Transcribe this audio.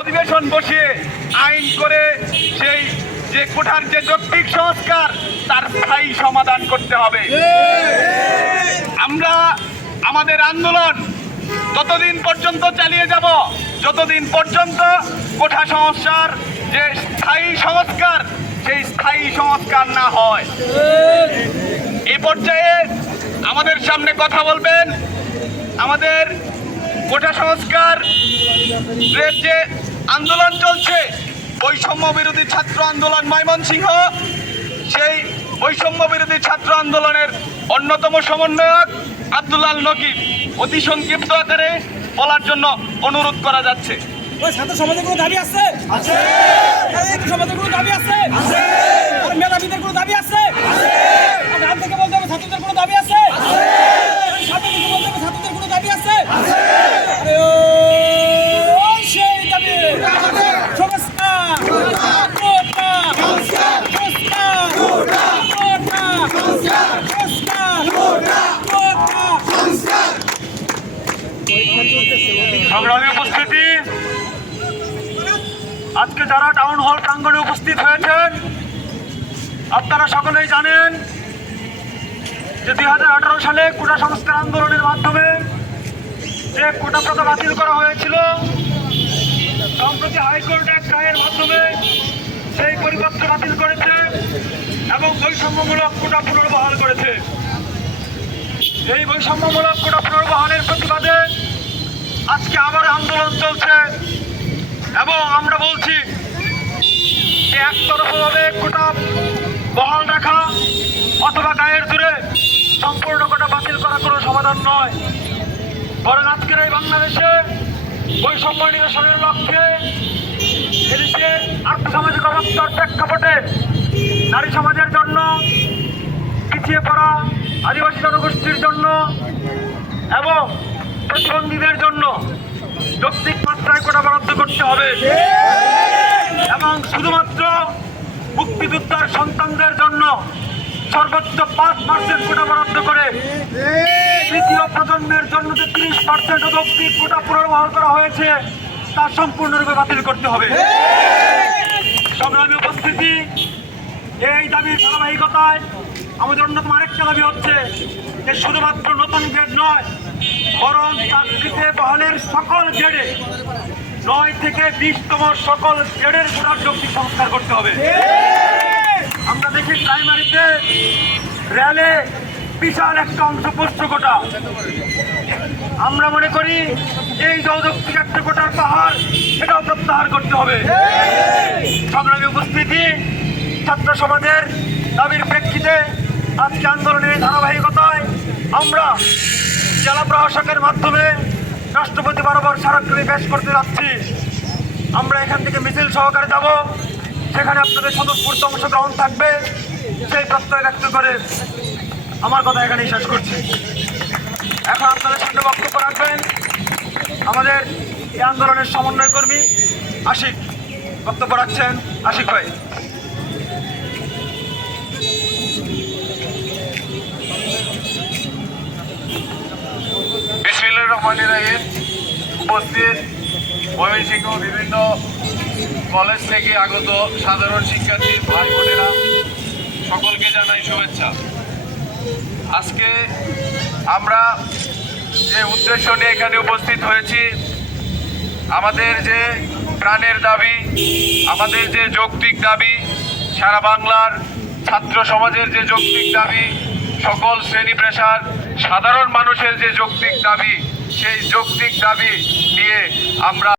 অধিবেশন বসিয়ে আইন করে সেই যে কোঠার যে যৌক্তিক সংস্কার, তার স্থায়ী সমাধান করতে হবে। আমরা আমাদের আন্দোলন ততদিন পর্যন্ত চালিয়ে যাব, যতদিন পর্যন্ত কোঠা সমস্যার যে স্থায়ী সংস্কার, সেই স্থায়ী সংস্কার না হয়। এ পর্যায়ে আমাদের সামনে কথা বলবেন আমাদের কোটা সংস্কার যে আন্দোলন চলছে। বৈষম্য বিরোধী ছাত্র আন্দোলন ময়মনসিংহ। সেই বৈষম্য বিরোধী ছাত্র আন্দোলনের অন্যতম সমন্বয়ক আব্দুল্লাল নকিব। অতি সংক্ষিপ্ত আকারে বলার জন্য অনুরোধ করা যাচ্ছে। ছাত্র সমাজের কোনো দাবি আছে? আছে। সমাজের কোনো দাবি আছে? মেধাবীদের কোনো দাবি আছে? আছে। থেকে বলতে হবে ছাত্রদের কোনো দাবি আছে? আছে। সামনে থেকে বলতে হবে ছাত্রদের কোনো দাবি আছে আছে আরে ও সেই দাবি সংস্কার কোটা সংস্কার কোটা কোটা সংস্কার কোটা সংগ্রামী উপস্থিতি। আজকে যারা টাউন হল প্রাঙ্গণে উপস্থিত হয়েছেন, আপনারা সকলেই জানেন যে দুই হাজার আঠেরো সালে কোটা সংস্কার আন্দোলনের মাধ্যমে যে কোটা প্রথা বাতিল করা হয়েছিল, সম্প্রতি হাইকোর্ট এক রায়ের মাধ্যমে সেই পরিপত্র বাতিল করেছে এবং বৈষম্যমূলক কোটা পুনর্বহাল করেছে। এই বৈষম্যমূলক কোটা পুনর্বহালের প্রতিবাদে আজকে আবার আন্দোলন চলছে। এবং আমরা বলছি যে একতরফভাবে কোটা বহাল রাখা অথবা গায়ের দূরে সম্পূর্ণ কোটা বাতিল করা কোনো সমাধান নয়। বরং আজকের এই বাংলাদেশে বৈষম্য নিরসনের লক্ষ্যে এদেশের আর্থসামাজিক অবস্থার প্রেক্ষাপটে নারী সমাজের জন্য পিছিয়ে পড়া আদিবাসী জনগোষ্ঠীর জন্য এবং প্রতিবন্ধীদের জন্য যৌক্তিক মাত্রায় কোটা বরাদ্দ করতে হবে। এবং শুধুমাত্র মুক্তিযোদ্ধার সন্তানদের জন্য সর্বোচ্চ পাঁচ পার্সেন্ট কোটা বরাদ্দ করে তৃতীয় প্রজন্মের জন্য যে তিরিশ পার্সেন্ট যৌক্তিক কোটা পুনর্বহাল করা হয়েছে, তা সম্পূর্ণরূপে বাতিল করতে হবে। সংগ্রামী উপস্থিতি এই দাবির ধারাবাহিকতায় আমাদের অন্যতম আরেকটা দাবি হচ্ছে যে শুধুমাত্র নতুন গ্রেড নয়, বরং চাকরিতে বহালের সকল গ্রেডে নয় থেকে বিশতম সকল গ্রেডের যৌক্তিক সংস্কার করতে হবে। আমরা দেখি প্রাইমারিতে র্যালে বিশাল একটা অংশ পোস্ট কোটা আমরা মনে করি এই যৌক্তিক একটা কোটার পাহাড় সেটাও প্রত্যাহার করতে হবে। সংগ্রামী উপস্থিতি ছাত্র সমাজের দাবির প্রেক্ষিতে আজকে আন্দোলনের ধারাবাহিকতায় আমরা জেলা প্রশাসকের মাধ্যমে রাষ্ট্রপতি বরাবর স্মারকলিপি পেশ করতে যাচ্ছি। আমরা এখান থেকে মিছিল সহকারে যাব। সেখানে আপনাদের স্বতঃস্ফূর্ত অংশগ্রহণ থাকবে। সেই প্রত্যয় ব্যক্ত করে আমার কথা এখানেই শেষ করছি। এখন আপনাদের সামনে বক্তব্য রাখবেন আমাদের এই আন্দোলনের সমন্বয় কর্মী আশিক। বক্তব্য রাখছেন আশিক ভাই। উপস্থিত। ময়মনসিংহ বিভিন্ন কলেজ থেকে আগত সাধারণ শিক্ষার্থী, ভাই বোনেরা, সকলকে জানাই শুভেচ্ছা। আজকে আমরা যে উদ্দেশ্য নিয়ে এখানে উপস্থিত হয়েছি, আমাদের যে প্রাণের দাবি, আমাদের যে যৌক্তিক দাবি, সারা বাংলার ছাত্র সমাজের যে যৌক্তিক দাবি, সকল শ্রেণি পেশার সাধারণ মানুষের যে যৌক্তিক দাবি সেই যৌক্তিক দাবি নিয়ে আমরা